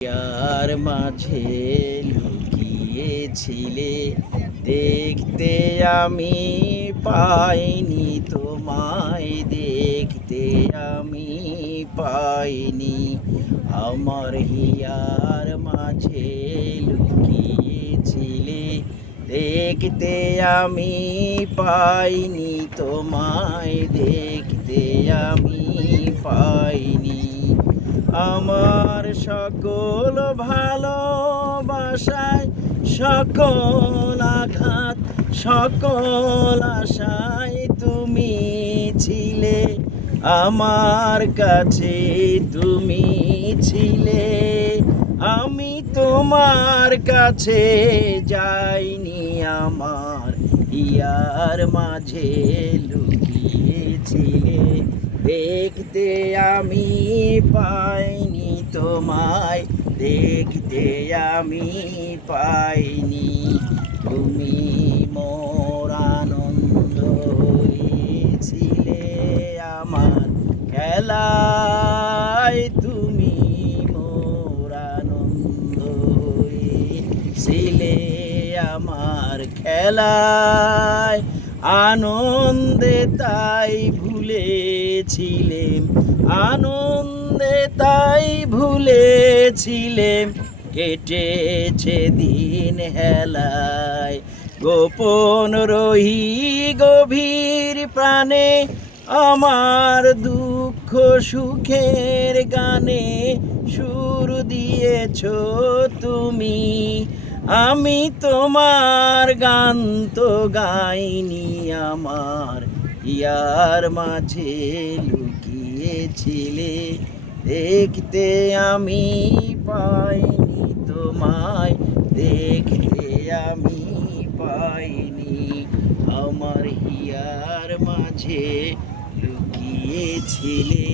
ইয়ার মাঝে লুকিয়েছিলে, দেখতে আমি পাইনি তোমায়, দেখতে আমি পাইনি। আমার হিয়ার মাঝে লুকিয়েছিলে, দেখতে আমি পাইনি তোমায়, দেখতে আমি পাইনি। আমার সকল ভালোবাসায়, সকল আঘাত, সকল আশায় তুমি ছিলে, আমার কাছে তুমি ছিলে। আমি তোমার কাছে যাইনি, আমার হিয়ার মাঝে লুকিয়েছিলে, দেখতে আমি পাইনি তোমায়, দেখতে আমি পাইনি। তুমি মোর আনন্দ হয়েছিলে, আমার খেলায় তুমি মোর আনন্দ হয়েছিলে, আমার খেলায় আনন্দে তাই ভুলেছিলেম, আনন্দে তাই ভুলেছিলেম। কেটেছে দিন হেলায়, গোপন রহি গভীর প্রাণে, আমার দুঃখ সুখের গানে সুর দিয়েছ তুমি। আমি তোমার গান তো গাইনি, আমার হিয়ার মাঝে লুকিয়েছিলে, দেখতে আমি পাইনি তোমায়, দেখতে আমি পাইনি। আমার হিয়ার মাঝে লুকিয়েছিলে।